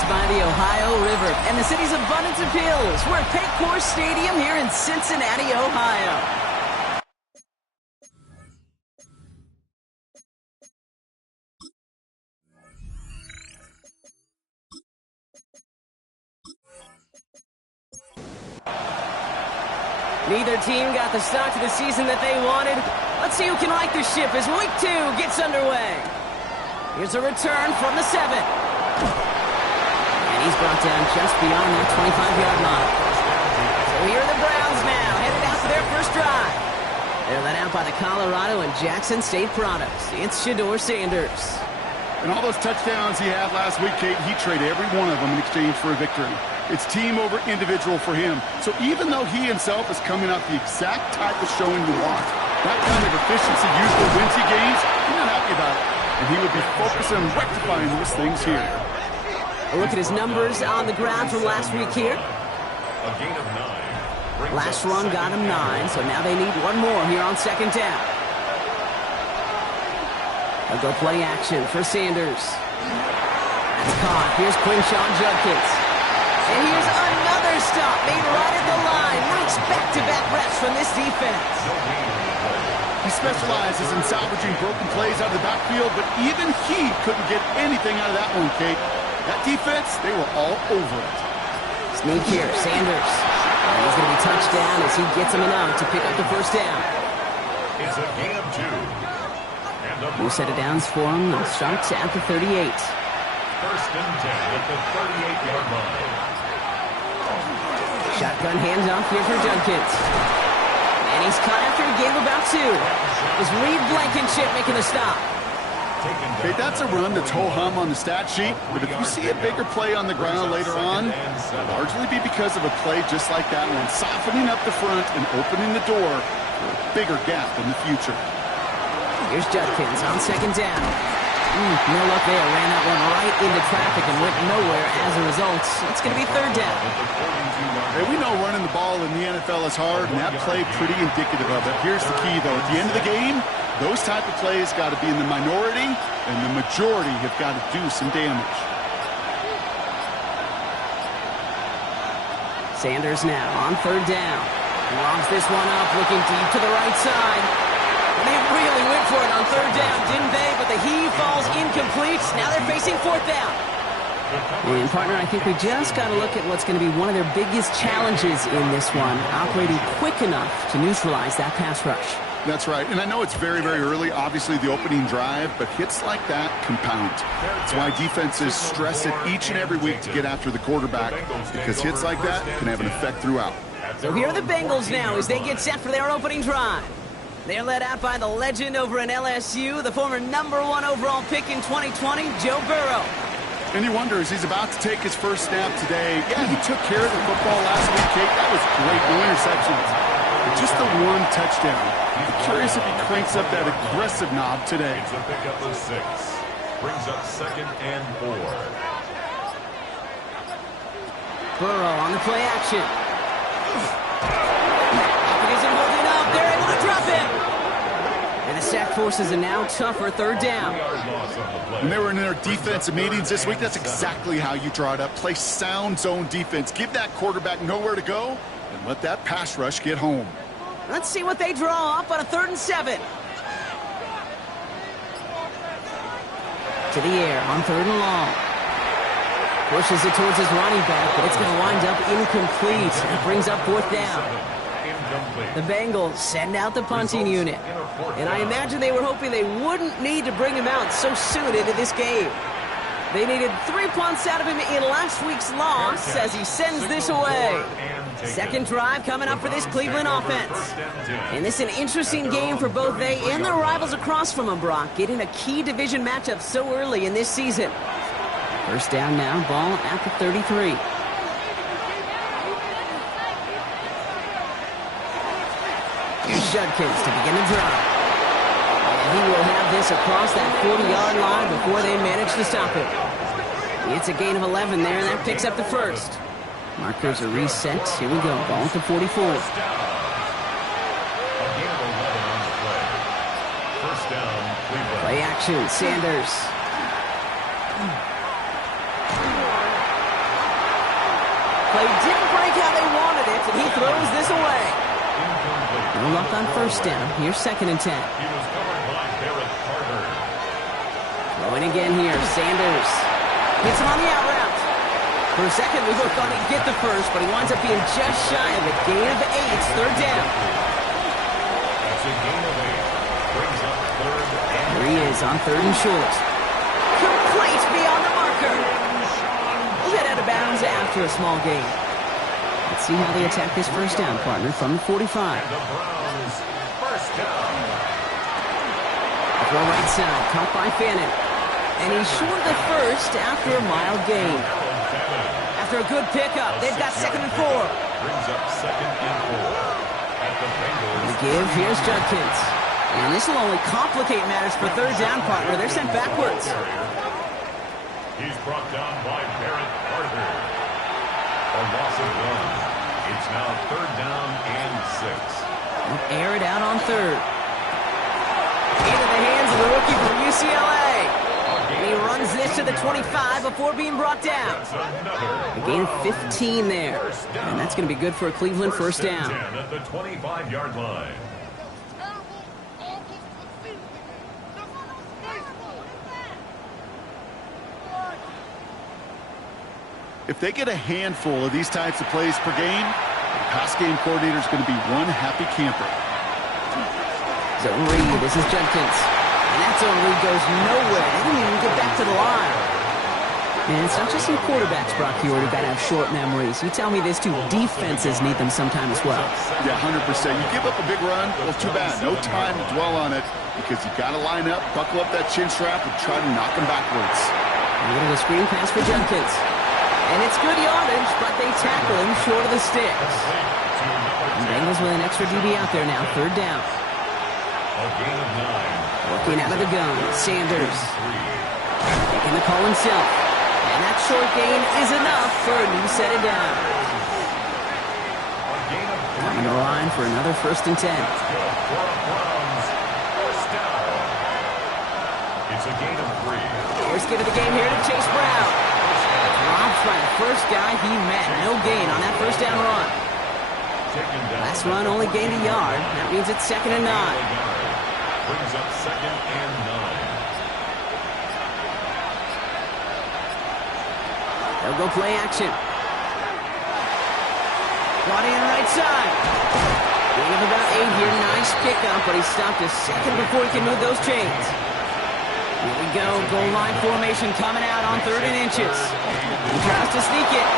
It's by the Ohio River and the city's abundance of hills. We're at Paycor Stadium here in Cincinnati, Ohio. Neither team got the start to the season that they wanted. Let's see who can right the ship as week 2 gets underway. Here's a return from the 7. And he's brought down just beyond that 25-yard line. So here are the Browns now, headed out for their first drive. They're led out by the Colorado and Jackson State products. It's Shedeur Sanders. And all those touchdowns he had last week, Kate, he traded every one of them in exchange for a victory. It's team over individual for him. So even though he himself is coming off the exact type of showing you want, that kind of efficiency usually wins you games, he's not happy about it. And he would be focused on rectifying those things here. A look at his numbers on the ground from last week here. A gain of 9. Last run got him 9, so now they need one more here on second down. They'll go play action for Sanders. That's caught. Here's Quinshawn Judkins. And here's another stop made right at the line. Nice back-to-back reps from this defense. He specializes in salvaging broken plays out of the backfield, but even he couldn't get anything out of that one, Kate. That defense, they were all over it. Sneak here, Sanders. And he's going to be touched down as he gets him enough to pick up the first down. It's a gain of 2. New set of downs for him. Starts at the 38. First and 10 at the 38-yard line. Shotgun handoff here for Judkins. And he's caught after a gain of about 2. It was Reed Blankenship making the stop. Okay, that's a run that's ho-hum on the stat sheet, but if you see a bigger play on the ground later on, it'll largely be because of a play just like that one, softening up the front and opening the door for a bigger gap in the future. Here's Judkins on second down. No luck there. Ran that one right into traffic and went nowhere as a result. It's going to be third down. Hey, we know running the ball in the NFL is hard, and that play pretty indicative of it. Here's the key, though. At the end of the game, those type of plays got to be in the minority, and the majority have got to do some damage. Sanders now on third down. Lobs this one up, looking deep to the right side. And they really went for it on third down, didn't they? But the heave falls incomplete. Now they're facing fourth down. And, partner, I think we just got to look at what's going to be one of their biggest challenges in this one, operating quick enough to neutralize that pass rush. That's right. And I know it's very, very early, obviously the opening drive, but hits like that compound. That's why defenses stress it each and every week to get after the quarterback, because hits like that can have an effect throughout. So here are the Bengals now as they get set for their opening drive. They're led out by the legend over in LSU, the former #1 overall pick in 2020, Joe Burrow. And you wonder, as he's about to take his first snap today, yeah, he took care of the football last week, Kate. That was great. No interceptions. But just the one touchdown. I'm curious if he cranks up that aggressive knob today. It's a pickup of 6. Brings up 2nd and 4. Burrow on the play action. Isn't holding up. They're able to drop him. And the sack forces a now tougher third down. When they were in their defensive meetings this week, that's exactly how you draw it up. Play sound zone defense. Give that quarterback nowhere to go and let that pass rush get home. Let's see what they draw up on a 3rd and 7. To the air on 3rd and long. Pushes it towards his running back, but it's going to wind up incomplete. It brings up 4th down. The Bengals send out the punting unit. And I imagine they were hoping they wouldn't need to bring him out so soon into this game. They needed 3 punts out of him in last week's loss as he sends this away. Second drive coming up for this Cleveland offense. And this is an interesting game for both they and their rivals across from them, Brock, getting a key division matchup so early in this season. First down now, ball at the 33. Here's Judkins to begin the drive. And he will have this across that 40-yard line before they manage to stop it. It's a gain of 11 there, and that picks up the first. Markers are reset. Here we go. Ball at the 44. Play action. Sanders. play didn't break how they wanted it, and he throws this away. No luck on first down. Here's 2nd and 10. He was covered by Barrett Carter. Throwing again here, Sanders. Hits him on the out route. For a second, we both thought he'd get the first, but he winds up being just shy of it. Gain of 8, 3rd down. That's a gain of 8. Brings up 3rd and Here he is on 3rd and short. Complete beyond the marker. We'll get out of bounds after a small gain. Let's see how they attack this first down, partner, from the 45. the Browns first down. Throw right side, caught by Fannin. And he's short of the first after a mild gain. After a good pickup, they've got 2nd and 4. Brings up 2nd and 4. At the Bengals. The give, here's Judkins. And this will only complicate matters for 3rd down, partner. They're sent backwards. He's brought down by Barrett Carter. A loss of 1. It's now 3rd down and 6. They'll air it out on 3rd. Into the hands of the rookie from UCLA. And he runs this to the 25 before being brought down. A gain of 15 there. And that's going to be good for a Cleveland first down. 10 at the 25-yard line. If they get a handful of these types of plays per game, the pass game coordinator is going to be one happy camper. Zone read, this is Judkins. And that zone read goes nowhere. They didn't even get back to the line. And it's not just some quarterbacks, Brock, you already got to have short memories. You tell me this too, defenses need them sometime as well. Yeah, 100%. You give up a big run, well, too bad. No time to dwell on it because you got to line up, buckle up that chin strap, and try to knock them backwards. A little screen pass for Judkins. And it's good yardage, but they tackle him short of the sticks. And Bengals with an extra DB out there now, 3rd down. A gain of 9. Working out of the gun, Sanders. Taking the call himself. And that short gain is enough for a new set of downs. Coming to the line for another 1st and 10. It's a gain of 3. First give of the game here to Chase Brown. Dropped by the first guy he met. No gain on that first down run. Last run only gained a yard. That means it's 2nd and 9. Brings up 2nd and 9. They'll go play action. Brought in right side. Gain of about 8 here. Nice pickup, but he stopped a second before he can move those chains. Here we go. Goal line formation coming out on 3rd and inches. He tries to sneak it.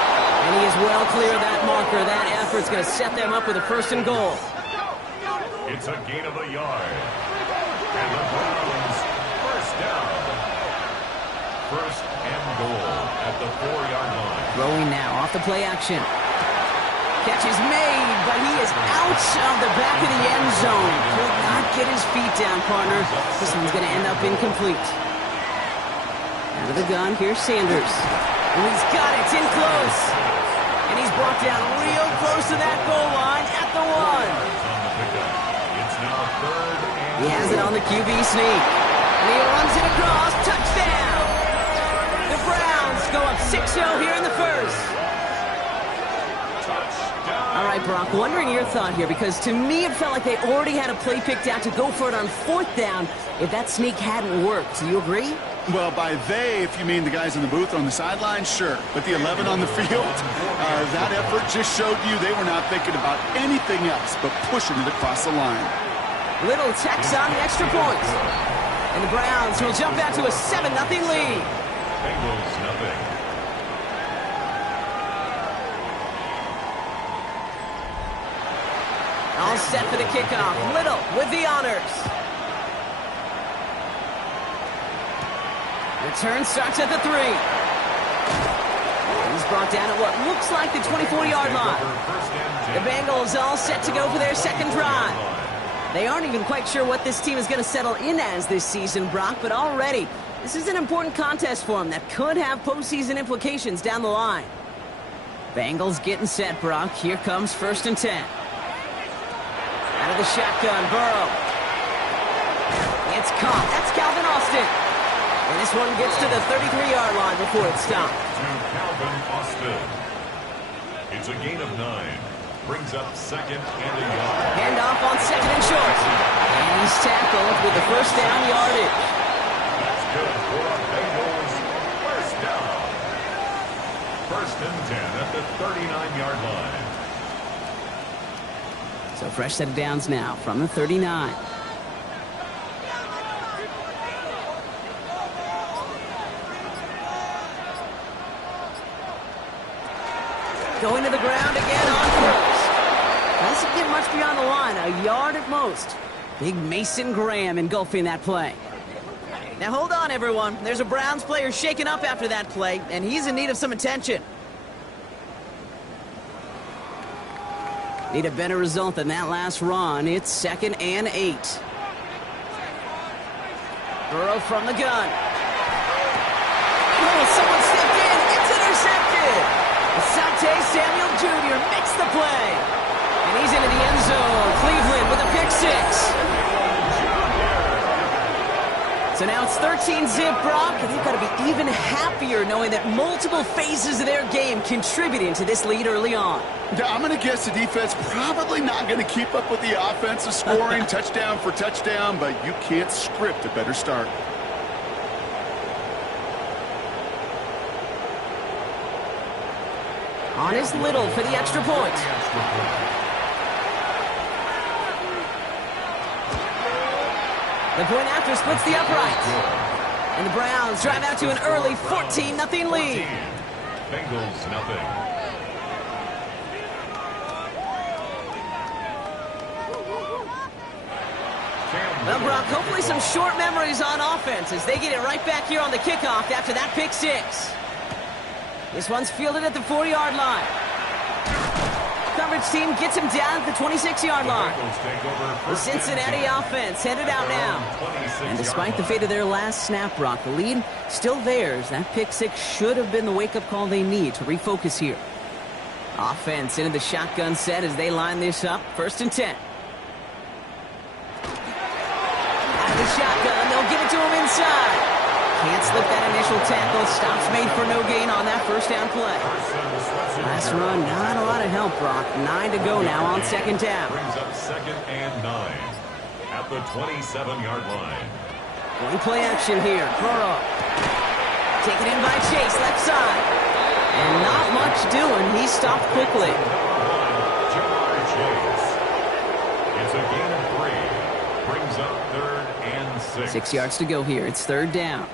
And he is well clear of that marker. That effort's going to set them up with a 1st and goal. It's a gain of a yard. And the Browns first down. 1st and goal at the 4-yard line. Throwing now off the play action. Catch is made, but he is out of the back of the end zone. Could not get his feet down, partner. This one's going to end up incomplete. Out of the gun, here's Sanders. And he's got it, it's in close. And he's brought down real close to that goal line at the 1. It's now 3rd and He has it on the QB sneak. And he runs it across. Touchdown! The Browns go up 6-0 here in the first. All right, Brock, wondering your thought here, because to me it felt like they already had a play picked out to go for it on 4th down if that sneak hadn't worked. Do you agree? Well, by they, if you mean the guys in the booth on the sideline, sure. But the 11 on the field, that effort just showed you they were not thinking about anything else but pushing it across the line. Little tacks on the extra point. And the Browns will jump out to a 7-0 lead. Bengals nothing. All set for the kickoff. Little with the honors. Return starts at the 3. He's brought down at what looks like the 24-yard line. The Bengals all set to go for their 2nd drive. They aren't even quite sure what this team is going to settle in as this season, Brock, but already this is an important contest for them that could have postseason implications down the line. Bengals getting set, Brock. Here comes 1st and 10. Out of the shotgun, Burrow. It's caught. That's Calvin Austin. And this one gets to the 33-yard line before it's stopped. To Calvin Austin. It's a gain of 9. Brings up second and a yard. Handoff on second and short. And he's tackled with the first down yardage. That's good for the Bengals. First down. First and 10 at the 39-yard line. So fresh set of downs now from the 39. Going to the ground again on first. Doesn't get much beyond the line, a yard at most. Big Mason Graham engulfing that play. Now hold on, everyone. There's a Browns player shaken up after that play, and he's in need of some attention. Need a better result than that last run. It's second and 8. Burrow from the gun. Oh, someone stepped in. It's intercepted. Asante Samuel Jr. makes the play. And he's into the end zone. Cleveland with a pick 6. So now it's 13-zip, Brock, and they've got to be even happier knowing that multiple phases of their game contributing to this lead early on. I'm going to guess the defense probably not going to keep up with the offensive scoring touchdown for touchdown, but you can't script a better start. On is Little for the extra point. The point after splits the uprights. And the Browns drive out to an early 14-0 lead. Bengals nothing. Well, Brock, hopefully some short memories on offense as they get it right back here on the kickoff after that pick 6. This one's fielded at the 4-yard line. Coverage team gets him down at the 26-yard line. The Cincinnati offense headed out now. And despite the fate of their last snap, Brock, the lead still theirs. That pick 6 should have been the wake-up call they need to refocus here. Offense into the shotgun set as they line this up. First and 10. Out of the shotgun, they'll give it to him inside. Can't slip that initial tackle. Stops made for no gain on that first down play. Last run, not a lot of help, Brock. 9 to go now on second down. Brings up second and 9 at the 27-yard line. Going play action here. Burrow. Taken in by Chase, left side. And not much doing. He stopped quickly. Chase. It's a gain of 3. Brings up third and 6. 6 yards to go here. It's third down.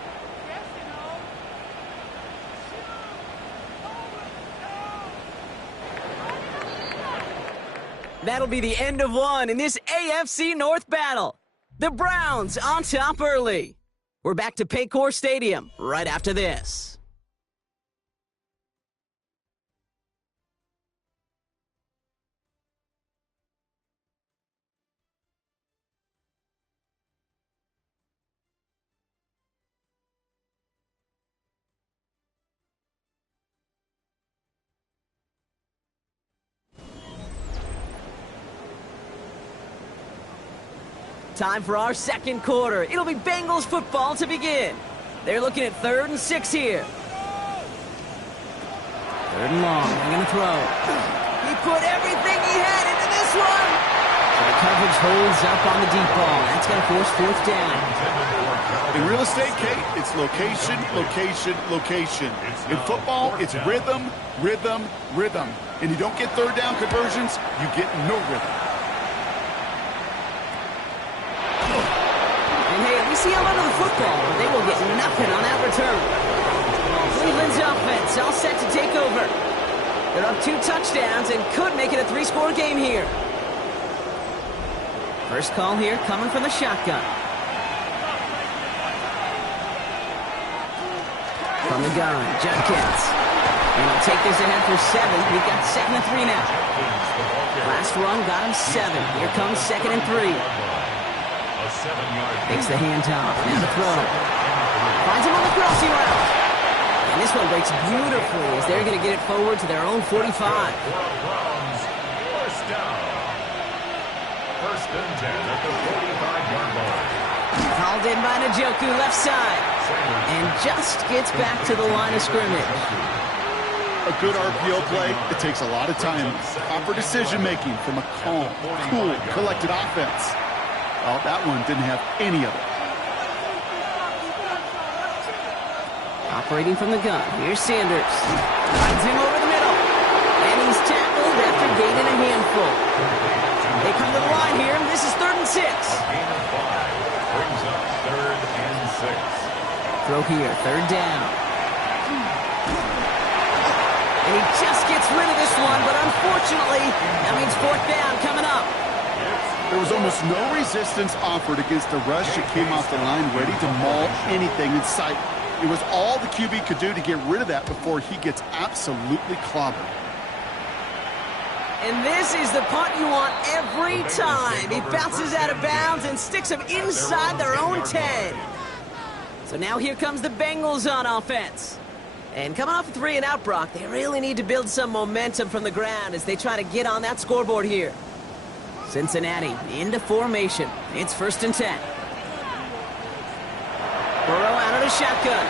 That'll be the end of one in this AFC North battle. The Browns on top early. We're back to Paycor Stadium right after this. Time for our second quarter. It'll be Bengals football to begin. They're looking at 3rd and 6 here. 3rd and long. They're going to throw. He put everything he had into this one. So the coverage holds up on the deep ball. That's going to force 4th down. In real estate, Kate, it's location, location, location. In football, it's rhythm, rhythm, rhythm. And you don't get 3rd down conversions, you get no rhythm. See how under the football, but they will get nothing on that return. Cleveland's offense all set to take over. They're up 2 touchdowns and could make it a 3-score game here. First call here coming from the shotgun. From the gun, Judkins. And he'll take this ahead for 7. We've got 2nd and 3 now. Last run got him 7. Here comes 2nd and 3. Takes the handoff. Now the throw. Finds him on the crossing route. And this one breaks beautifully as they're going to get it forward to their own 45. First down. First and 10 at the 45-yard line. Called in by Njoku, left side. And just gets back to the line of scrimmage. A good RPO play, it takes a lot of time. Proper decision-making from a calm, cool, collected offense. Well, that one didn't have any of it. Operating from the gun, here's Sanders. Rides him over the middle. And he's tackled after gaining a handful. They come to the line here, and this is 3rd and 6. A gain of 5 brings up 3rd and 6. Throw here, 3rd down. And he just gets rid of this one, but unfortunately, that means 4th down coming up. There was almost no resistance offered against the rush that came off the line ready to maul anything in sight. It was all the QB could do to get rid of that before he gets absolutely clobbered. And this is the punt you want every time. He bounces out of bounds and sticks them inside their own 10. So now here comes the Bengals on offense. And coming off a 3-and-out, Brock, they really need to build some momentum from the ground as they try to get on that scoreboard here. Cincinnati into formation. It's 1st and 10. Burrow out of the shotgun.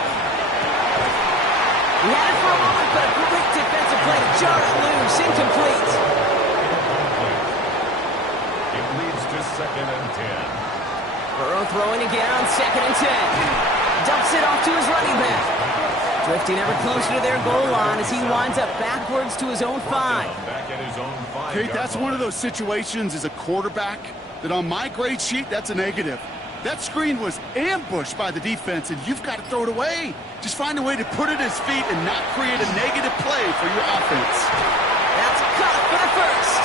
He had it for a moment, but a great defensive play to jar it loose. Incomplete. It leads to 2nd and 10. Burrow throwing again on 2nd and 10. Dumps it off to his running back. Drifting ever closer to their goal line as he winds up backwards to his own 5. Back at his own 5. Kate, that's one of those situations as a quarterback that on my grade sheet, that's a negative. That screen was ambushed by the defense, and you've got to throw it away. Just find a way to put it at his feet and not create a negative play for your offense. That's caught for the 1st.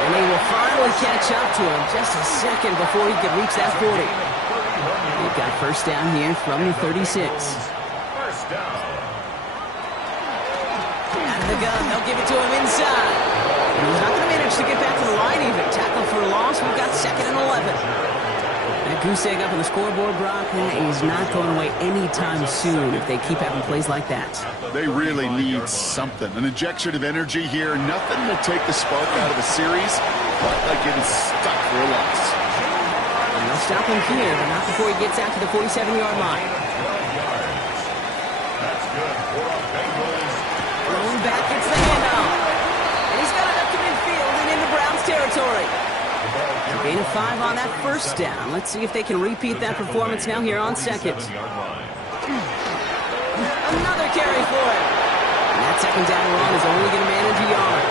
And they will finally catch up to him just a second before he can reach that 40. They've got 1st down here from the 36. 1st down. Out of the gun, they'll give it to him inside. And he's not going to manage to get back to the line even. Tackle for a loss, we've got 2nd and 11. That goose egg up on the scoreboard, Brock, is not going away anytime soon if they keep having plays like that. They really need something. An injection of energy here. Nothing will take the spark out of the series, but like getting stuck for a loss. And they'll stop him here, but not before he gets out to the 47-yard line. That's good for a Bengals. Thrown back, gets the handoff. And he's got it up to midfield and into Browns territory. Gain of 5 on that 1st down. Let's see if they can repeat that performance now here on 2nd. Another carry for him. And that 2nd down run is only going to manage a yard.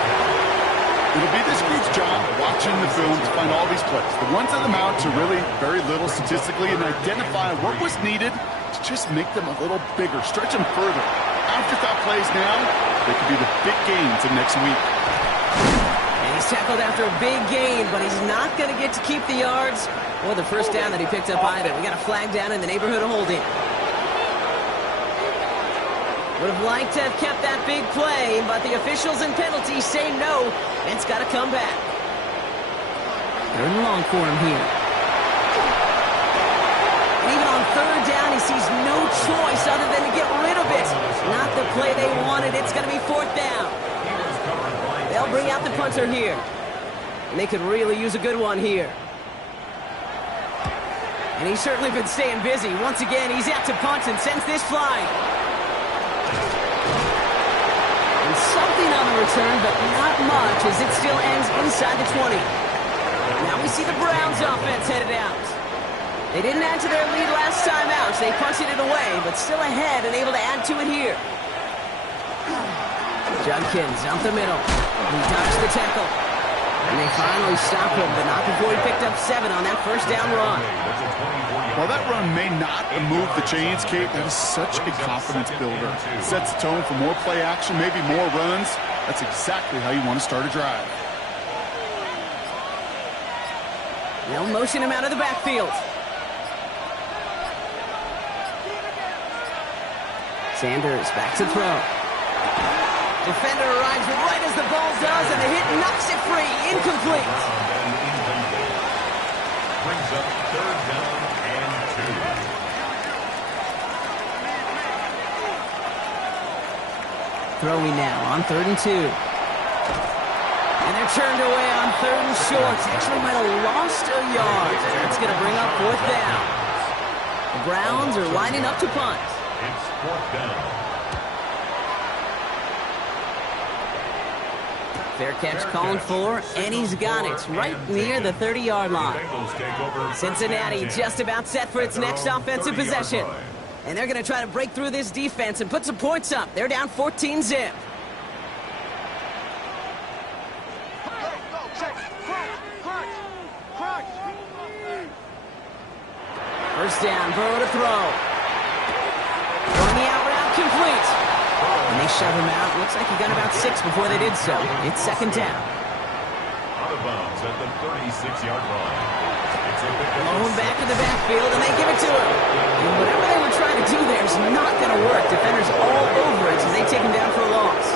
It'll be this group's job watching the film to find all these plays. The ones that amount to really very little statistically and identify what was needed to just make them a little bigger, stretch them further. Afterthought plays now, they could be the big gains in next week. He's tackled after a big gain, but he's not going to get to keep the yards or the 1st down that he picked up either. We got a flag down in the neighborhood of holding. Would have liked to have kept that big play, but the officials and penalties say no, and it's got to come back. 3rd and long for him here. And even on 3rd down, he sees no choice other than to get rid of it. Not the play they wanted. It's going to be 4th down. They'll bring out the punter here. And they could really use a good one here. And he's certainly been staying busy. Once again, he's out to punt and sends this flying. And something on the return, but not much as it still ends inside the 20. Now we see the Browns offense headed out. They didn't add to their lead last time out, so they punted it away, but still ahead and able to add to it here. Judkins up the middle. He dodged the tackle. And they finally stop him, but not before he picked up 7 on that 1st down run. While that run may not move the chains, Kate, that is such a confidence builder. It sets the tone for more play action, maybe more runs. That's exactly how you want to start a drive. They'll motion him out of the backfield. Sanders back to throw. Defender arrives right as the ball does, and the hit knocks it free. Incomplete. Brings up 3rd down and 2. Throwing now on 3rd and 2. And they're turned away on 3rd and short. Actually might have lost a yard. That's going to bring up 4th down. The Browns are lining up to punt. It's 4th down. Fair catch called for, and he's got it right near the 30-yard line. Cincinnati just about set for its next offensive possession. And they're going to try to break through this defense and put some points up. They're down 14-zip. First down, Burrow to throw. Throwing the out route complete. And they shove him out. Looks like he got about 6 before they did so. It's second down. Out of bounds at the 36-yard line. Going back to the backfield, and they give it to him. And whatever they were trying to do there is not going to work. Defenders all over it as they take him down for a loss.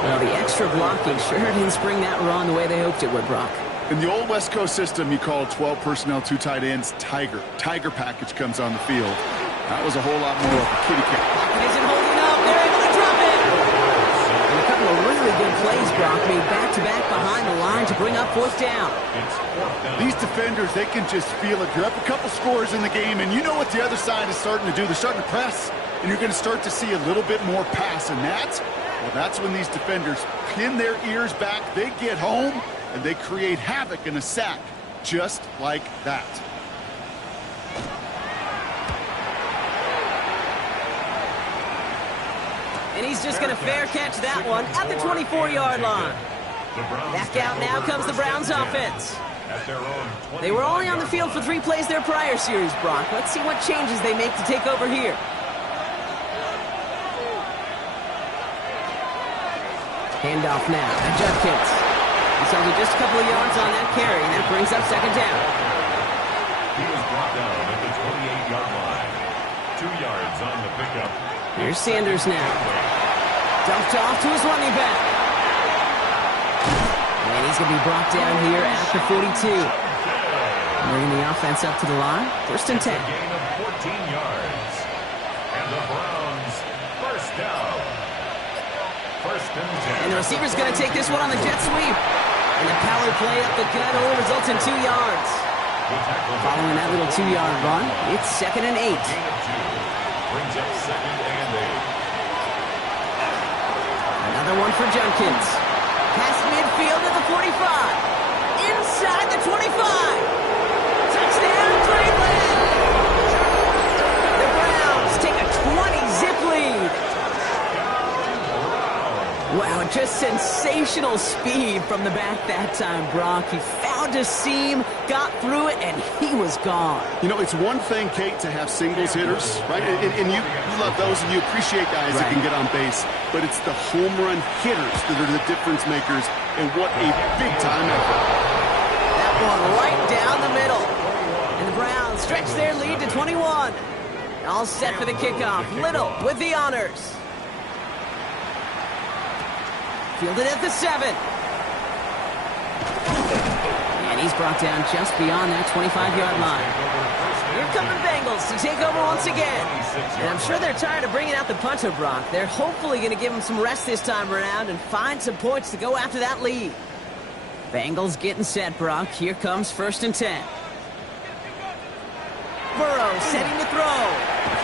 Well, the extra blocking sure didn't spring that run the way they hoped it would, Brock. In the old West Coast system, you call 12 personnel, 2 tight ends, Tiger. Tiger package comes on the field. That was a whole lot more of a kitty cat. Pocket isn't holding up. They're able to drop it. And a couple of really good plays, Brock, made back-to-back behind the line to bring up fourth down. These defenders, they can just feel it. You're up a couple scores in the game, and you know what the other side is starting to do. They're starting to press, and you're going to start to see a little bit more pass. And that's when these defenders pin their ears back. They get home, and they create havoc in a sack just like that. And he's just going to fair catch that one at the 24-yard line. Back out now comes the Browns offense. They were only on the field for 3 plays their prior series, Brock. Let's see what changes they make to take over here. Handoff now to Judkins. He's only just a couple of yards on that carry, and that brings up second down. He was brought down at the 28-yard line. 2 yards on the pickup. Here's Sanders now. Dumped off to his running back. And he's going to be brought down here at the 42. Bringing the offense up to the line. First and 10. A gain of 14 yards. And the Browns first down. First and 10. And the receiver's going to take this one on the jet sweep. And the power play up the gut only results in 2 yards. Following that little 2-yard run, it's second and 8. Gain of 2. Brings up second and 8. Another one for Judkins. Past midfield at the 45. Inside the 25. Touchdown, Cleveland! The Browns take a 20-zip lead. Wow, just sensational speed from the back that time, Brock. He found a seam, got through it, and he was gone. You know, it's one thing, Kate, to have singles hitters, right? And you love those, and you appreciate guys that can get on base. But it's the home run hitters that are the difference makers, and what a big-time effort. That one right down the middle. And the Browns stretch their lead to 21. All set for the kickoff. Little with the honors. Fielded at the 7. And he's brought down just beyond that 25-yard line. Here come the Bengals to take over once again. And I'm sure they're tired of bringing out the punter, Brock. They're hopefully going to give him some rest this time around and find some points to go after that lead. Bengals getting set, Brock. Here comes first and 10. Burrow setting to throw.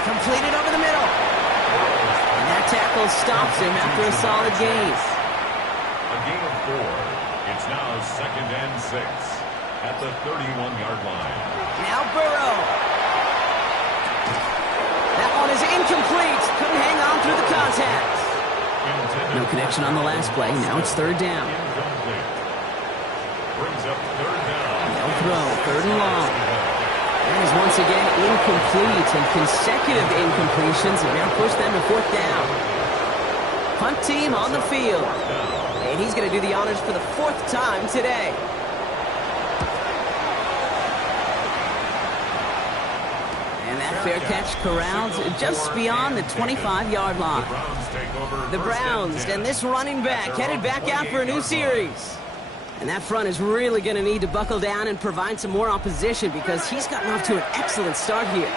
Completed over the middle. And that tackle stops him after a solid gain. A gain of 4. It's now second and 6 at the 31-yard line. Now Burrow. That one is incomplete. Couldn't hang on through the contact. No connection on the last play. Now it's third down. Incomplete. Brings up third down. No throw. Third and long. That is once again incomplete, and consecutive incompletions have now pushed them to fourth down. Punt team on the field. And he's going to do the honors for the 4th time today. And that fair catch corralled just beyond the 25-yard line. The Browns and this running back headed back out for a new series. And that front is really going to need to buckle down and provide some more opposition because he's gotten off to an excellent start here.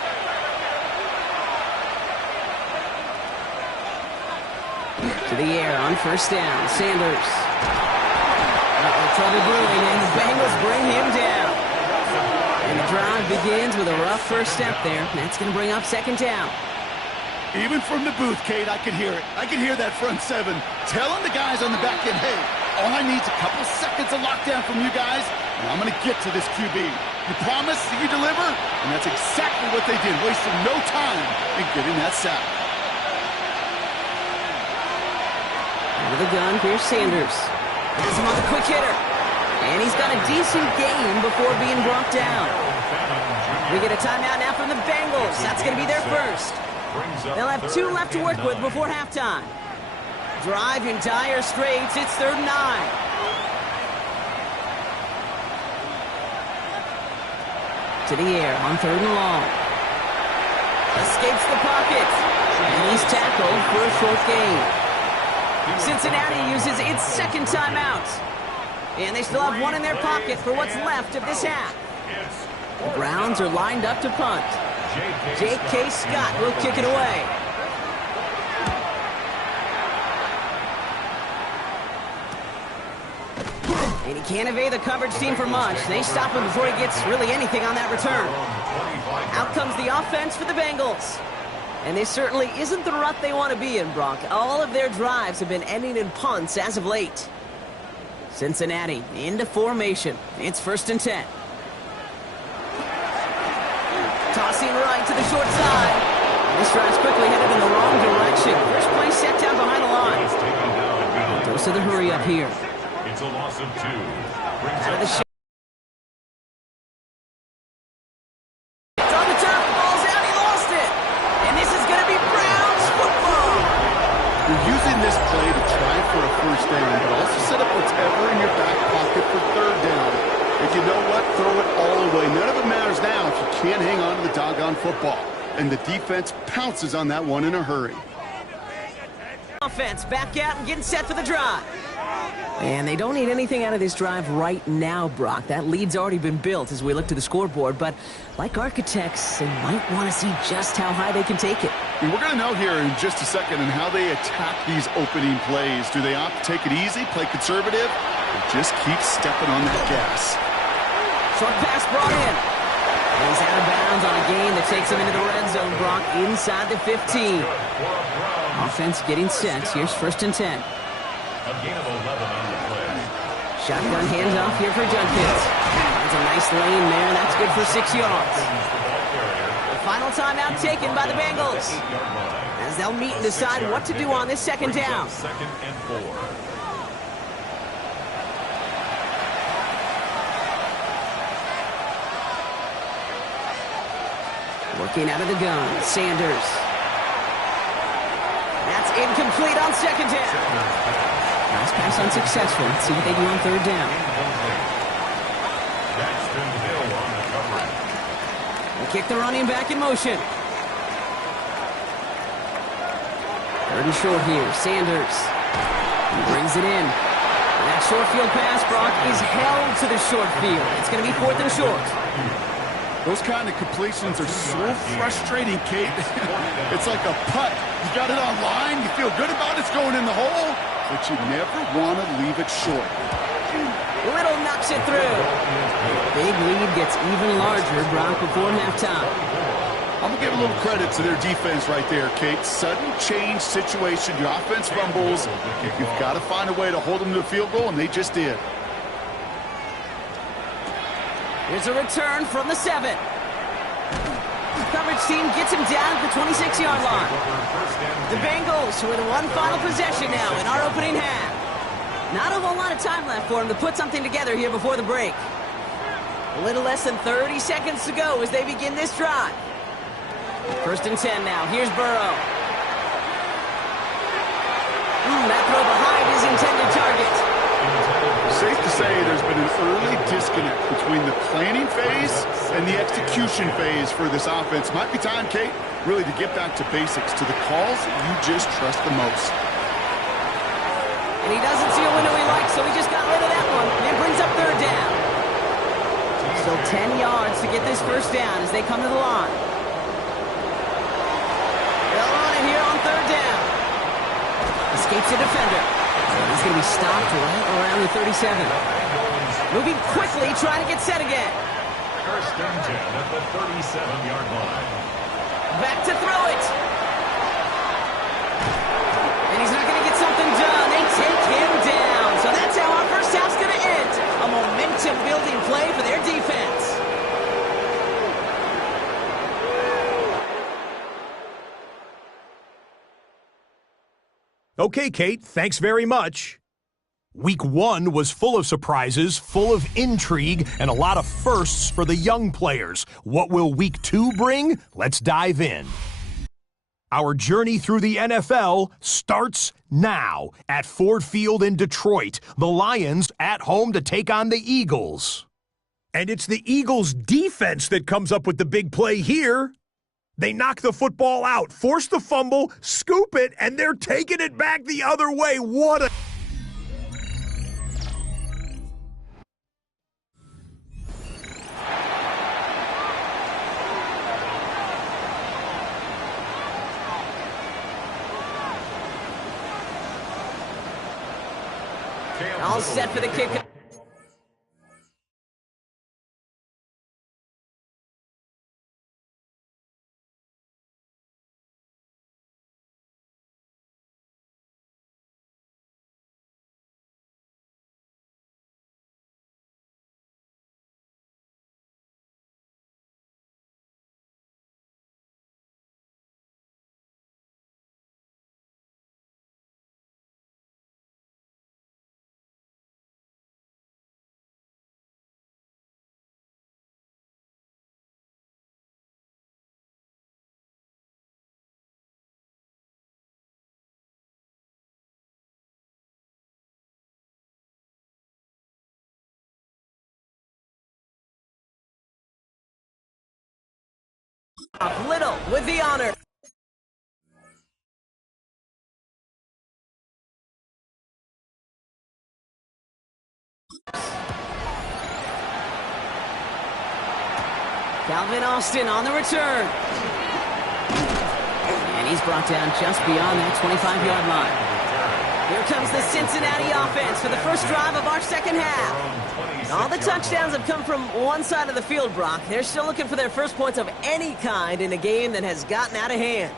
To the air on first down. Sanders. Trouble brewing, and the Bengals bring him down. And the drive begins with a rough first step there. That's going to bring up second down. Even from the booth, Kate, I could hear it. I could hear that front 7 telling the guys on the back end, hey, all I need is a couple seconds of lockdown from you guys, and I'm going to get to this QB. You promise that you deliver? And that's exactly what they did, wasting no time in getting that sack. Out of the gun, here's Sanders. Here's him on the quick hitter. And he's got a decent game before being brought down. We get a timeout now from the Bengals. That's going to be their first. They'll have 2 left to work with before halftime. Drive in dire straits. It's 3rd and 9. To the air on 3rd and long. Escapes the pocket. And he's tackled for a short gain. Cincinnati uses its 2nd timeout. And they still have 1 in their pocket for what's left of this half. The Browns are lined up to punt. J.K. Scott will kick it away. And he can't evade the coverage team for much. They stop him before he gets really anything on that return. Out comes the offense for the Bengals. And this certainly isn't the rut they want to be in, Brock. All of their drives have been ending in punts as of late. Cincinnati into formation. It's 1st and 10. Tossing right to the short side. This drive's quickly headed in the wrong direction. First play set down behind the line. Dose of the hurry up here. It's a loss of 2. Out of the shot. It's on the top. The ball's out. He lost it. And this is going to be Browns football. You're using this play to try for a first down, but also set up whatever in your back pocket for 3rd down. And you know what? Throw it all away. None of it matters now if you can't hang on to the doggone football. And the defense pounces on that one in a hurry. Offense back out and getting set for the drive. And they don't need anything out of this drive right now, Brock. That lead's already been built as we look to the scoreboard. But like architects, they might want to see just how high they can take it. And we're going to know here in just a second on how they attack these opening plays. Do they opt to take it easy, play conservative, or just keep stepping on that gas? Short pass brought in. And he's out of bounds on a gain that takes him into the red zone, Brock, inside the 15. Offense getting set. Here's 1st and 10. A gain of 11 on the play. Shotgun handoff here for Judkins. That's a nice lane there. That's good for 6 yards. The final timeout taken by the Bengals, as they'll meet and decide what to do on this 2nd down. 2nd and 4. Working out of the gun, Sanders. That's incomplete on 2nd down. Nice pass unsuccessful. Let's see what they do on 3rd down. They kick the running back in motion. 3rd and short here. Sanders. He brings it in. And that short field pass, Brock, is held to the short field. It's going to be 4th and short. Those kind of completions are so frustrating, Kate. It's like a putt. You got it on line, you feel good about it's going in the hole, but you never want to leave it short. Little knocks it through. Big lead gets even larger, Brock, before halftime. I'm going to give a little credit to their defense right there, Kate. Sudden change situation, your offense fumbles. You've got to find a way to hold them to a field goal, and they just did. Here's a return from the 7. Coverage team gets him down at the 26-yard line. The Bengals with one final possession now in our opening half. Not a whole lot of time left for him to put something together here before the break. A little less than 30 seconds to go as they begin this drive. 1st and 10 now. Here's Burrow. That throw behind his intended target. Safe to say there's been an early disconnect between the planning phase and the execution phase for this offense. Might be time, Kate, really to get back to basics, to the calls you just trust the most. And he doesn't see a window he likes, so he just got rid of that one. And brings up 3rd down. Still 10 yards to get this 1st down as they come to the line. They'll run it here on 3rd down. Escapes the defender. He's going to be stopped right around the 37. Moving quickly, trying to get set again. 1st and 10 at the 37-yard line. Back to throw it. And he's not going to get something done. They take him down. So that's how momentum-building play for their defense. Okay, Kate, thanks very much. Week 1 was full of surprises, full of intrigue, and a lot of firsts for the young players. What will Week 2 bring? Let's dive in. Our journey through the NFL starts now at Ford Field in Detroit. The Lions at home to take on the Eagles. And it's the Eagles' defense that comes up with the big play here. They knock the football out, force the fumble, scoop it, and they're taking it back the other way. What a... All set for the kick. Little with the honor. Calvin Austin on the return. And he's brought down just beyond that 25-yard line. Here comes the Cincinnati offense for the first drive of our second half. All the touchdowns have come from one side of the field, Brock. They're still looking for their first points of any kind in a game that has gotten out of hand.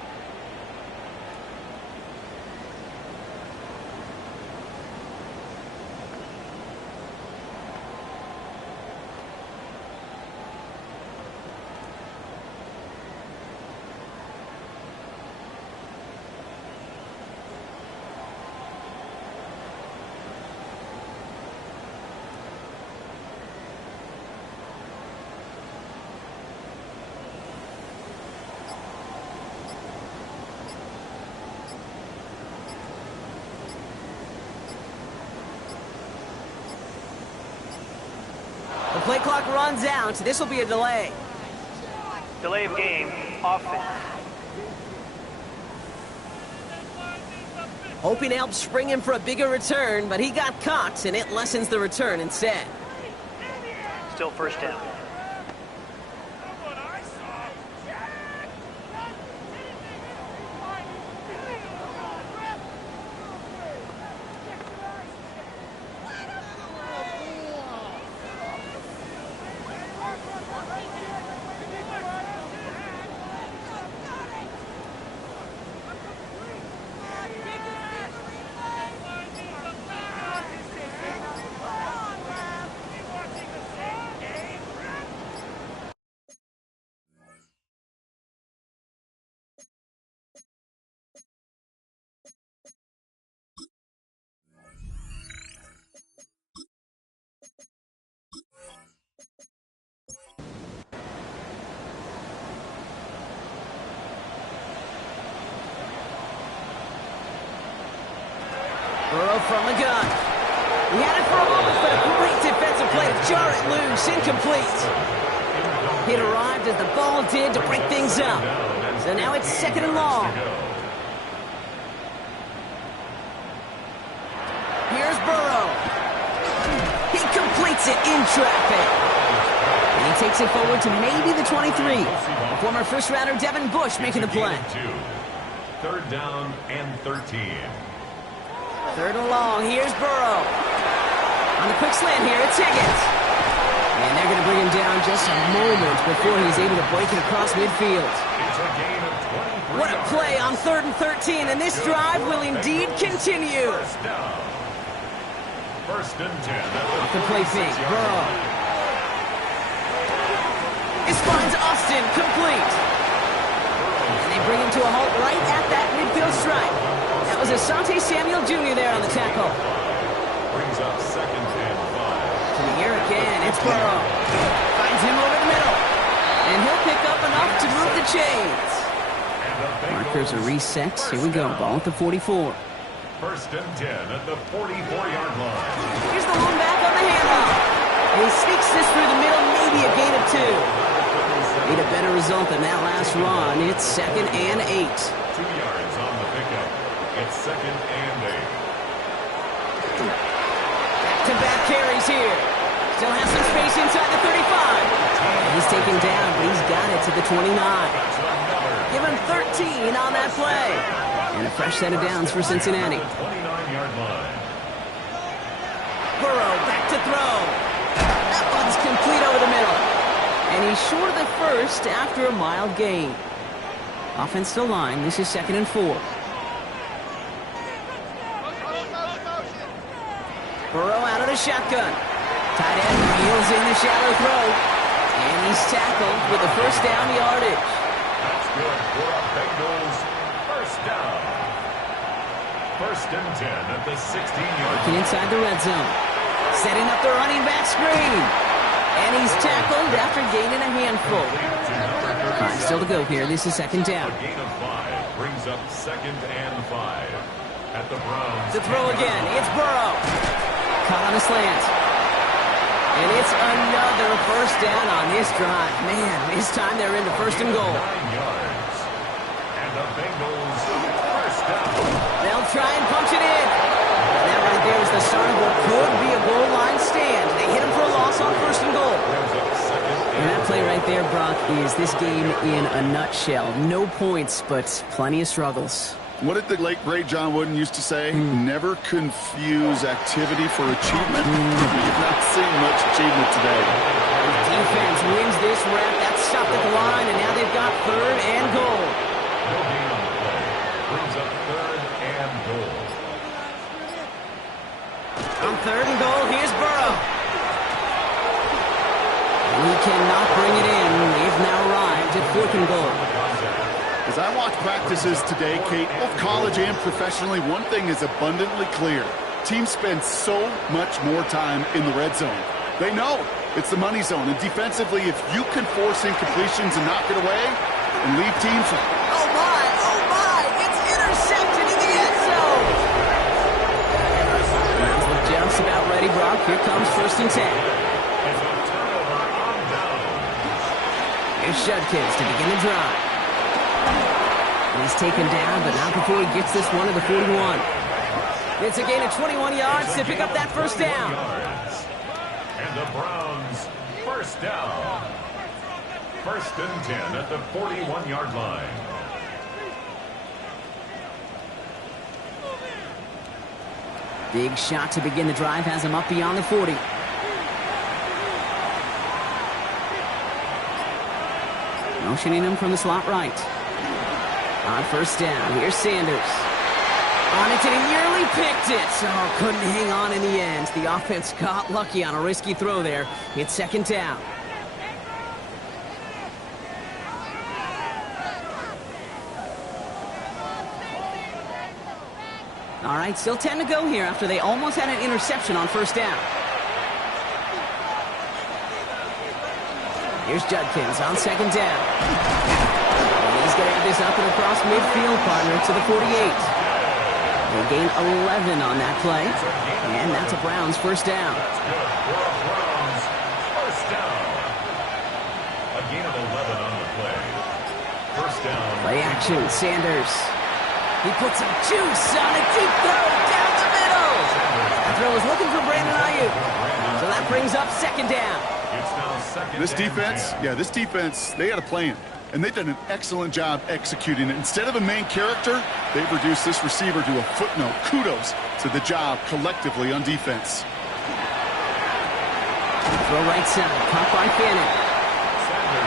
The play clock runs out. This will be a delay. Delay of game, offense. Hoping to help spring him for a bigger return, but he got caught, and it lessens the return instead. Still first down. Burrow from the gun. He had it for a moment, but a great defensive play to jar it loose. Incomplete. It arrived as the ball did to break things up. So now it's second and long. Here's Burrow. He completes it in traffic. And he takes it forward to maybe the 23. Former first-rounder Devin Bush making the play. Third down and 13. Third and long. Here's Burrow. On the quick slant here, it's Higgins. And they're going to bring him down just a moment before he's able to break it across midfield. It's a gain of 23. What a play on 3rd and 13, and this drive will indeed continue. First and 10 at the Off the play fake, 46-yard Burrow. line. This finds Austin, complete. And they bring him to a halt right at that midfield stripe. That was Asante Samuel Jr. there on the tackle. Brings up second and 5. To the air again, it's Burrow. Finds him over the middle. And he'll pick up enough to move the chains. And the Bengals Markers are reset. Here we go, ball at the 44. First and 10 at the 44-yard line. Here's the one back on the handoff. He sneaks this through the middle, maybe a gain of 2. Need a better result than that last run. It's second and 8. 2 yards on the pickup. It's second and 8. Back-to-back carries here. Still has some space inside the 35. And he's taken down, but he's got it to the 29. Give him 13 on that play. And a fresh set of downs for Cincinnati. 29-yard line. Burrow back to throw. That one's complete over the middle. And he's short of the first after a mild gain. Offensive line, this is second and 4. Burrow out of the shotgun. Tight end wheels in the shallow throw. And he's tackled with the first down yardage. That's good for a Bengals first down. First and 10 at the 16-yard Looking inside the red zone. Setting up the running back screen. And he's tackled after gaining a handful. 5 still to go here. This is second down. A gain of 5 brings up second and 5 at the Browns. To throw again. It's Burrow. Caught on a slant. And it's another first down on this drive. Man, this time they're into first and goal. 9 yards. And the Bengals first down. They'll try and punch it in. And that right there is the start of what could be a goal line stand. They hit him for a loss on first and goal. Brings up second And that play right there, Brock, is this game in a nutshell. No points, but plenty of struggles. What did the late, great John Wooden used to say? Never confuse activity for achievement. You've not seen much achievement today. Defense wins this rep. That's stopped at the line, and now they've got third and goal. No gain on the play. Brings up third and goal. On third and goal, here's Burrow. And he cannot bring it in. They've now arrived at fourth and goal. As I watch practices today, Kate, both college and professionally, one thing is abundantly clear. Teams spend so much more time in the red zone. They know it's the money zone. And defensively, if you can force incompletions and knock it away and leave teams... Oh, my, it's intercepted in the end zone. Browns look just about ready, Brock. Here comes first and 10. It's a turnover on down. Here's Judkins to begin the drive. And he's taken down, but not before he gets this one to the 41. It's a gain of 21 yards to pick up that first down. Yards. And the Browns first down. First and 10 at the 41-yard line. Big shot to begin the drive has him up beyond the 40. Motioning him from the slot right. On first down, here's Sanders. On it, and he nearly picked it. Oh, couldn't hang on in the end. The offense got lucky on a risky throw there. It's second down. All right, still 10 to go here after they almost had an interception on first down. Here's Judkins on second down. And he's going to add this up and across midfield, partner, to the 48. They gain 11 on that play. And that's a Browns first down. Browns first down. A gain of 11 on the play. First down. Play action, Sanders. He puts some juice on a deep throw down the middle. That throw was looking for Brandon Ayuk. So that brings up second down. It's now second. This and defense, 10. yeah, this defense, they got a plan. And they've done an excellent job executing it. Instead of a main character, they've reduced this receiver to a footnote. Kudos to the job collectively on defense. Throw right side, caught by Fannin.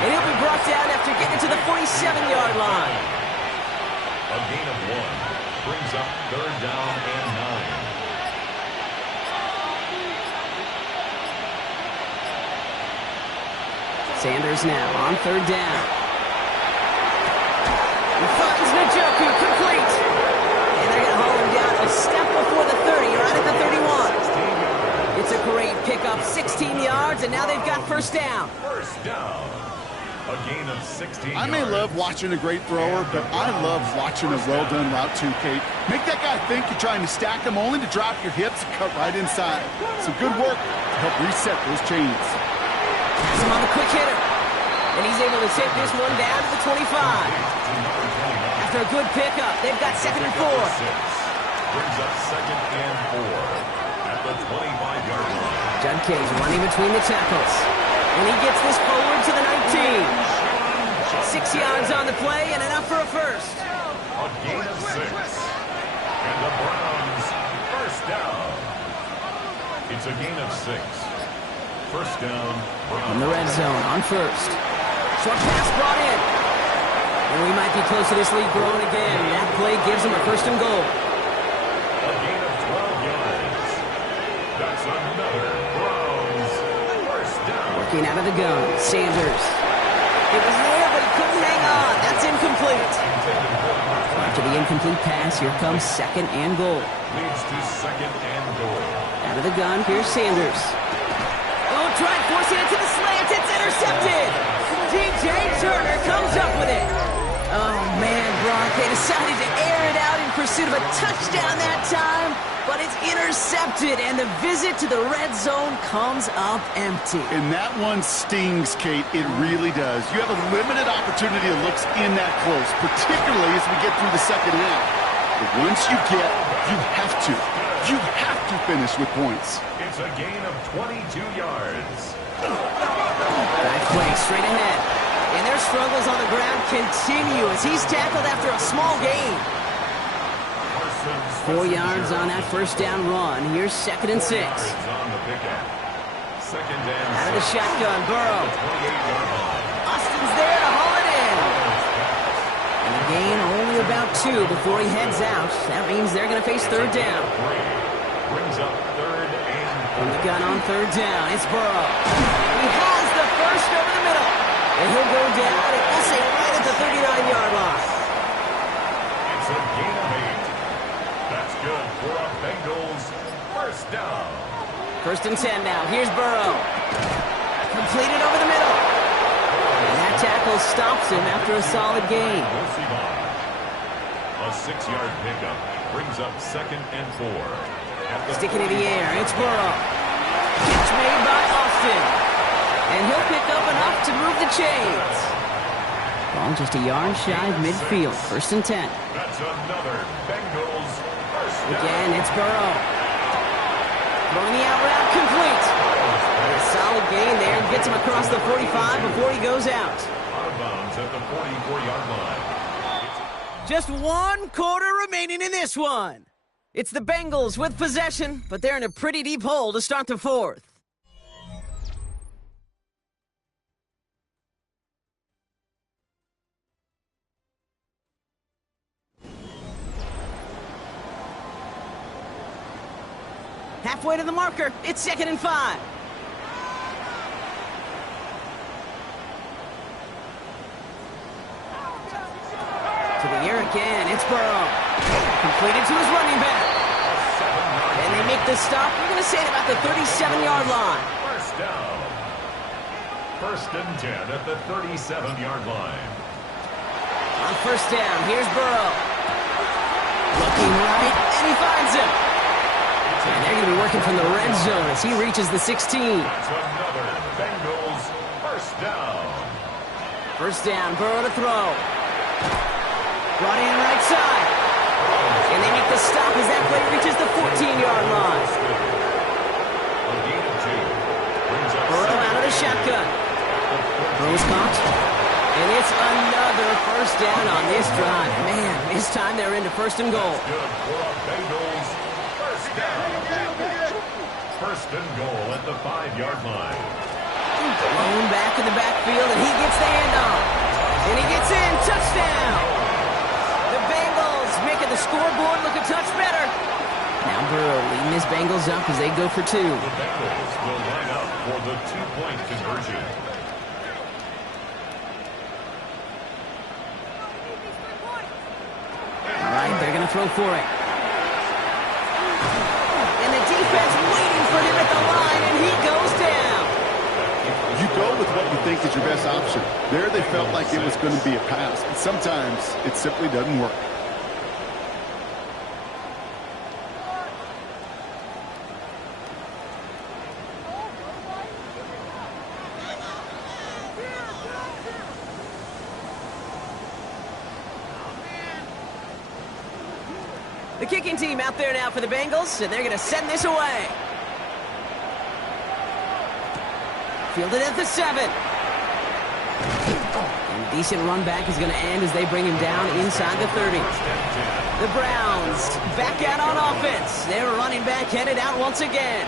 And he'll be brought down after getting to the 47-yard line. A gain of 1 brings up third down and 9. Sanders now on third down. He finds Njoku, complete. And they're going to haul him down a step before the 30, right at the 31. It's a great pickup, 16 yards, and now they've got first down. First down. A gain of 16 I may love watching a great thrower, but I love watching a well-done route too, Kate. Make that guy think you're trying to stack him only to drop your hips and cut right inside. Some good work to help reset those chains. Has him on the quick hitter. And he's able to take this one down to the 25. After a good pickup, they've got second and 4. Brings up second and 4 at the 25-yard line. Judkins running between the tackles. And he gets this forward to the 19. 6 yards on the play and enough for a first. A gain of 6. And the Browns first down. It's a gain of 6. First down, Browns. In the red zone on first. Short pass brought in. And we might be close to this lead growing again. That play gives him a first and goal. A gain of 12 yards. That's another Browns first down. Working out of the gun, Sanders. It was there, but he couldn't hang on. That's incomplete. After the incomplete pass, here comes second and goal. Leads to second and goal. Out of the gun, here's Sanders. Oh, try forcing it to the slant. It's intercepted. DJ Turner comes up with it. Oh, man, Brock, they decided to air it out in pursuit of a touchdown that time, but it's intercepted, and the visit to the red zone comes up empty. And that one stings, Kate. It really does. You have a limited opportunity to look in that close, particularly as we get through the second half. But once you get, you have to. You have to finish with points. It's a gain of 22 yards. Back play straight ahead. And their struggles on the ground continue as he's tackled after a small gain. 4 yards on that first down run. Here's second and 6. On the pickup. Second and Out of the shotgun, Burrow. 28-yard line. Austin's there to haul it in. And a gain only about 2 before he heads out. That means they're going to face third down. Brings up third and From the gun on third down, it's Burrow. He has the first over the middle. And he'll go down, and we'll say right at the 39-yard line. it's a gain of 8. That's good for a Bengals first down. First and 10 now. Here's Burrow. Completed over the middle. And that tackle stops him after a solid gain. A 6-yard pickup brings up second and 4. Sticking in the air. It's Burrow. Catch made by Austin. And he'll pick up enough to move the chains. Ball just a yard shy of midfield. First and 10. That's another Bengals first down. Again, it's Burrow. Throwing the out route complete. A solid gain there. Gets him across the 45 before he goes out. Out of bounds at the 44-yard line. Just 1 quarter remaining in this one. It's the Bengals with possession, but they're in a pretty deep hole to start the fourth. Halfway to the marker, it's second and 5. To the air again, it's Burrow. Completed to his running back. And they make the stop, we're going to say at about the 37-yard line. First down. First and 10 at the 37-yard line. On first down, here's Burrow. Looking right, and he finds him. And they're going to be working from the red zone as he reaches the 16. That's another Bengals first down. First down, Burrow to throw. Brought in right side. And they make the stop as that play reaches the 14-yard line. A gain of 2. Brings up Burrow out of the shotgun. Throws caught. And it's another first down on this drive. Man, this time they're into first and goal. good for a Bengals first down. First and goal at the 5-yard line. Blown back in the backfield, and he gets the handoff. And he gets in. Touchdown. The Bengals making the scoreboard look a touch better. Now Burrow leading his Bengals up as they go for 2. The Bengals will line up for the 2-point conversion. throw for it. And the defense waiting for him at the line, and he goes down. You go with what you think is your best option. There they felt like it was going to be a pass, but sometimes it simply doesn't work. The kicking team out there now for the Bengals, and they're going to send this away. Fielded at the 7. And a decent run back is going to end as they bring him down inside the 30. The Browns back out on offense. Their running back headed out once again.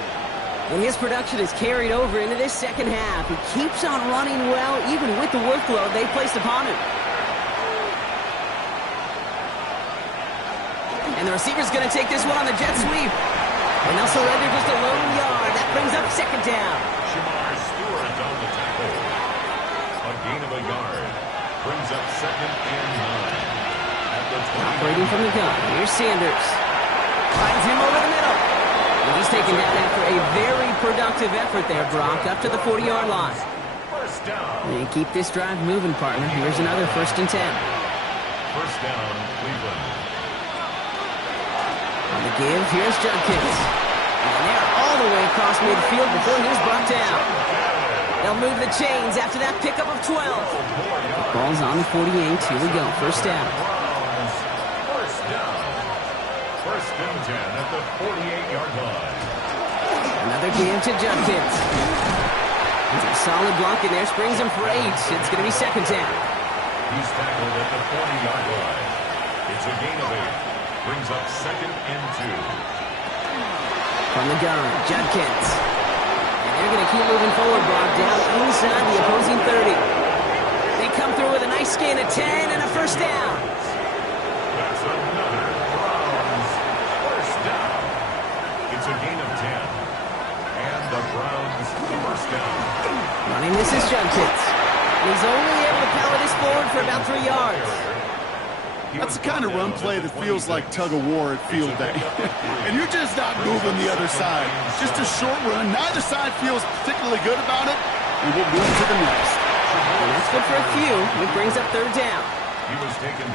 And his production is carried over into this second half. He keeps on running well, even with the workload they placed upon him. And the receiver's going to take this one on the jet sweep. And they'll surrender just a lone yard. That brings up second down. On the tackle. A gain of a yard. Brings up 2nd and 9. At the 20. Operating from the gun. Here's Sanders. Finds him over the middle. And he's taken down after a very productive effort there, Brock, up to the 40-yard line. First down. And keep this drive moving, partner. Here's another 1st and 10. First down, Cleveland. On the give, here's Judkins. And they're all the way across midfield before he was brought down. They'll move the chains after that pickup of 12. Ball's on the 48. Here we go. First down. First down. 1st and 10 at the 48-yard line. Another give to Judkins. It's a solid block in there. Springs him for 8. It's going to be second down. He's tackled at the 40-yard line. It's a gain of 8. Brings up 2nd and 2. From the gun, Judkins. They're going to keep moving forward, Brock, down inside the opposing 30. They come through with a nice gain of 10 and a first down. That's another Browns first down. It's a gain of 10. And the Browns first down. Running this is Judkins. He's only able to power this forward for about 3 yards. That's the kind of run play that feels like tug-of-war at field day. And you're just not moving the other side. Just a short run. Neither side feels particularly good about it, and we'll move to the next. And that's good for a few. It brings up 3rd down.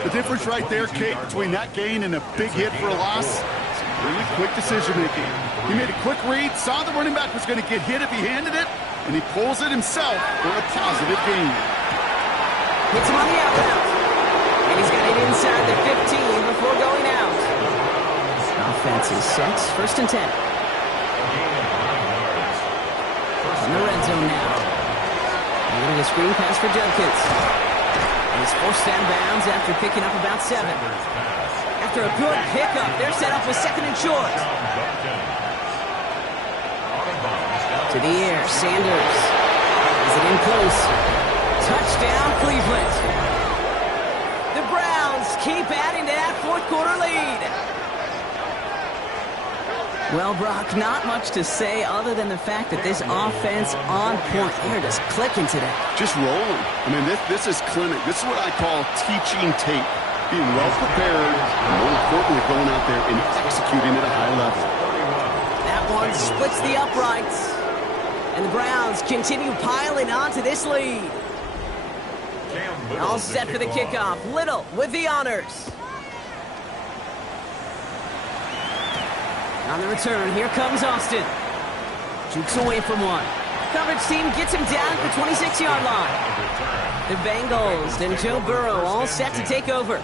The difference right there, Kate, between that gain and a big hit for a loss, is really quick decision-making. He made a quick read, saw the running back was going to get hit if he handed it, and he pulls it himself for a positive gain. Hits him on the out route. And he's got it inside the 15 before going out. Offense is set. 1st and 10. In the red zone now. Getting a screen pass for Judkins. And he's forced out of bounds after picking up about 7. After a good pickup, they're set up with 2nd and short. To the air, Sanders. Is it in close? Touchdown, Cleveland. The Browns keep adding to that 4th quarter lead. Well, Brock, not much to say other than the fact that this offense on point. They're just clicking today. Just rolling. I mean, this is clinic. This is what I call teaching tape. Being well prepared, and more importantly, going out there and executing at a high level. That one splits the uprights. And the Browns continue piling onto this lead. All set for the kickoff. Little with the honors. On the return, here comes Austin. Jukes away from one. Coverage team gets him down at the 26-yard line. The Bengals and Joe Burrow all set to take over.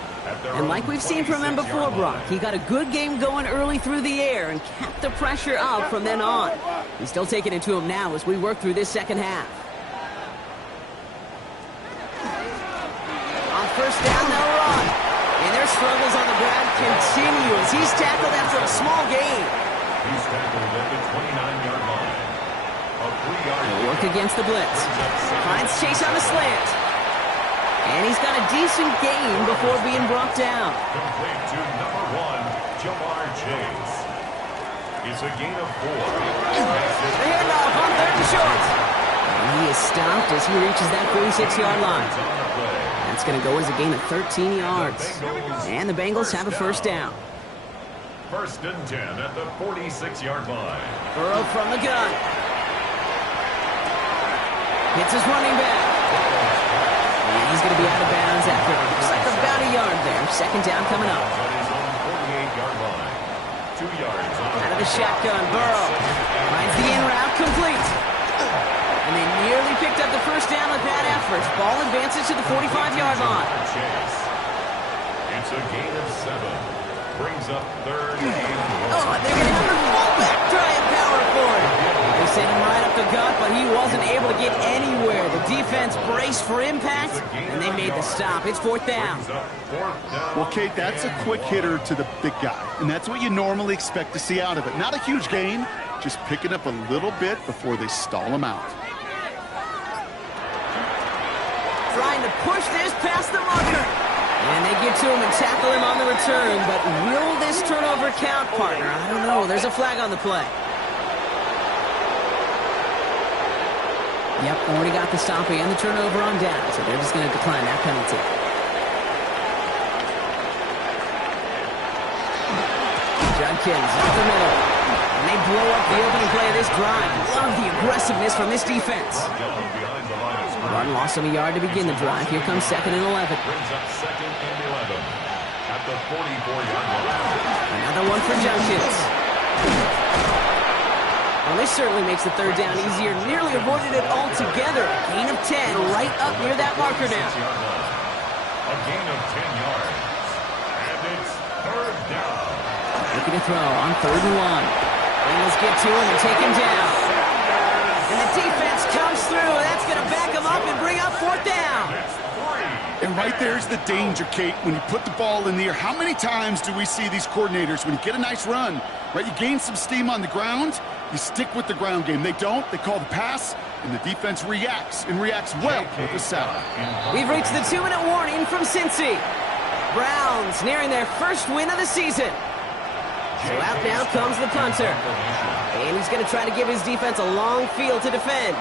And like we've seen from him before, Brock, he got a good game going early through the air and kept the pressure up from then on. He's still taking it to him now as we work through this second half. On first down, they'll run. And their struggles on the ground continue as he's tackled after a small gain. He's tackled at the 29-yard line. A 3-yard He'll work against the blitz. Finds Chase on the slant. And he's got a decent gain before being brought down. complete to number 1, Jamar Chase. It's a gain of 4. The handoff on 3rd and short. And he is stopped as he reaches that 46-yard line. That's going to go as a gain of 13 yards. And the Bengals have a first down. First and 10 at the 46-yard line. Burrow from the gun. Hits his running back. And he's going to be out of bounds after looks like about a yard there. Second down coming up. At his own 48-yard line. 2 yards on Out of the shotgun, Burrow finds the in route complete. And they nearly picked up the first down with that effort. Ball advances to the 45-yard line. Chase. It's a gain of 7. Brings up third and Oh, they're going to have their fullback try and power for it. They sent him right up the gut, but he wasn't able to get anywhere. The defense braced for impact, and they made the stop. It's fourth down. Well, Kate, that's a quick hitter to the big guy, and that's what you normally expect to see out of it. Not a huge gain, just picking up a little bit before they stall him out. Trying to push this past the marker. And they get to him and tackle him on the return, but will this turnover count, partner? I don't know. There's a flag on the play. Yep, already got the stop and the turnover on down, so they're just going to decline that penalty. Judkins up the middle. And they blow up the opening play of this drive. Love the aggressiveness from this defense. Run lost him a yard to begin the drive. Here comes second and 11. Brings up second and 11 at the 44-yard line. Another one for Judkins. Well, this certainly makes the third down easier. Nearly avoided it altogether. Gain of 10 right up near that marker now. A gain of 10 yards. And it's third down. Looking to throw on third and 1. Bengals get to him and take him down. And the defense comes through. That's going to back him up and bring up fourth down. And right there's the danger, Kate, when you put the ball in the air. How many times do we see these coordinators, when you get a nice run, right, you gain some steam on the ground, you stick with the ground game. They don't. They call the pass, and the defense reacts, and reacts well with the sack. We've reached the 2-minute warning from Cincy. Browns nearing their first win of the season. So out now comes the punter. And he's going to try to give his defense a long field to defend.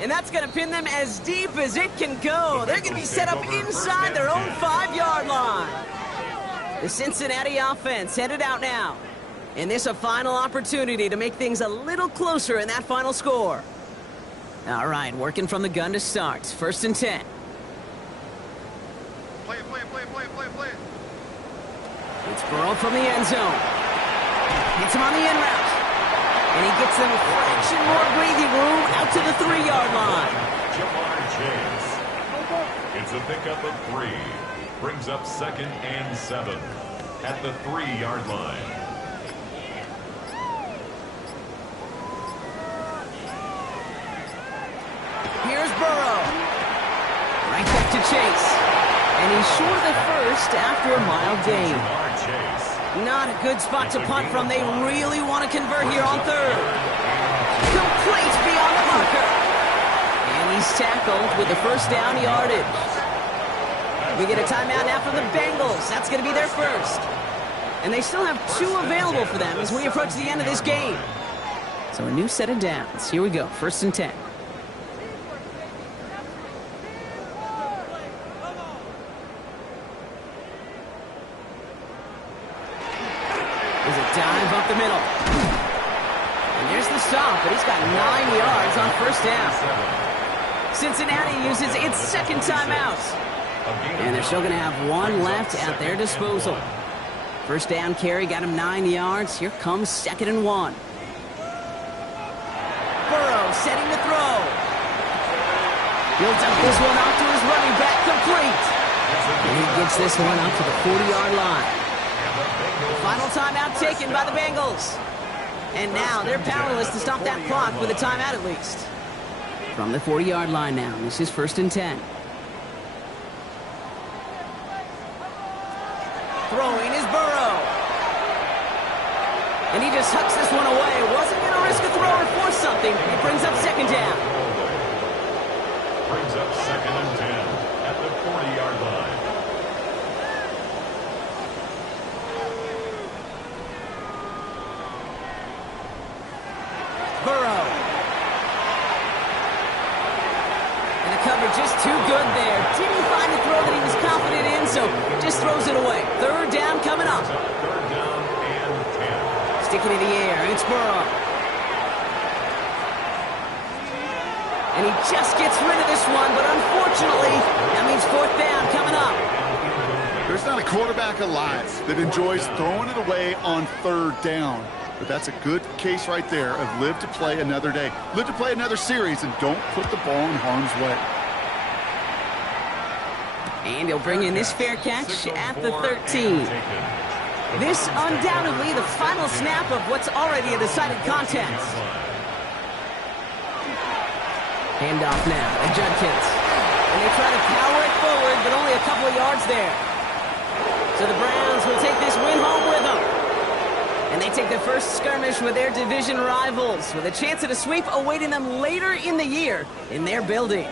And that's going to pin them as deep as it can go. They're going to be set up inside their own 5-yard line. The Cincinnati offense headed out now. And this a final opportunity to make things a little closer in that final score. All right, working from the gun to start. First and 10. Play. It's Burrow from the end zone. Hits him on the in route. And he gets them a fraction more breathing room out to the 3-yard line. Jamar Chase. It's a pickup of 3. Brings up second and 7 at the 3-yard line. Here's Burrow. Right back to Chase. And he's short of the first after a mild gain. Not a good spot to punt from. They really want to convert here on third. Complete beyond the marker. And he's tackled with the first down yardage. We get a timeout now from the Bengals. That's going to be their first. And they still have 2 available for them as we approach the end of this game. So a new set of downs. Here we go. First and 10. Dive up the middle. And there's the stop, but he's got 9 yards on first down. Cincinnati uses its second timeout. And they're still going to have 1 left at their disposal. First down carry got him 9 yards. Here comes second and 1. Burrow setting to throw. He'll dump this one off to his running back, complete. And he gets this one up to the 40-yard line. Final timeout taken by the Bengals. And now they're powerless to stop that clock with a timeout at least. From the 40-yard line now, this is first and 10. Throwing is Burrow. And he just hucks this one away. Wasn't going to risk a throw or force something. It brings up second down. Brings up second and 10 at the 40-yard line. Burrow. And the coverage just too good there. Didn't find a throw that he was confident in, so just throws it away. Third down coming up. Third down and 10. Sticking in the air, and it's Burrow. And he just gets rid of this one, but unfortunately, that means fourth down coming up. There's not a quarterback alive that enjoys throwing it away on third down. But that's a good case right there of live to play another day. Live to play another series and don't put the ball in harm's way. And he'll bring in this fair catch at the 13. This undoubtedly the final snap of what's already a decided contest. Handoff now to Judkins. And they try to power it forward, but only a couple of yards there. So the Browns will take this win home with them. And they take their first skirmish with their division rivals with a chance at a sweep awaiting them later in the year in their building.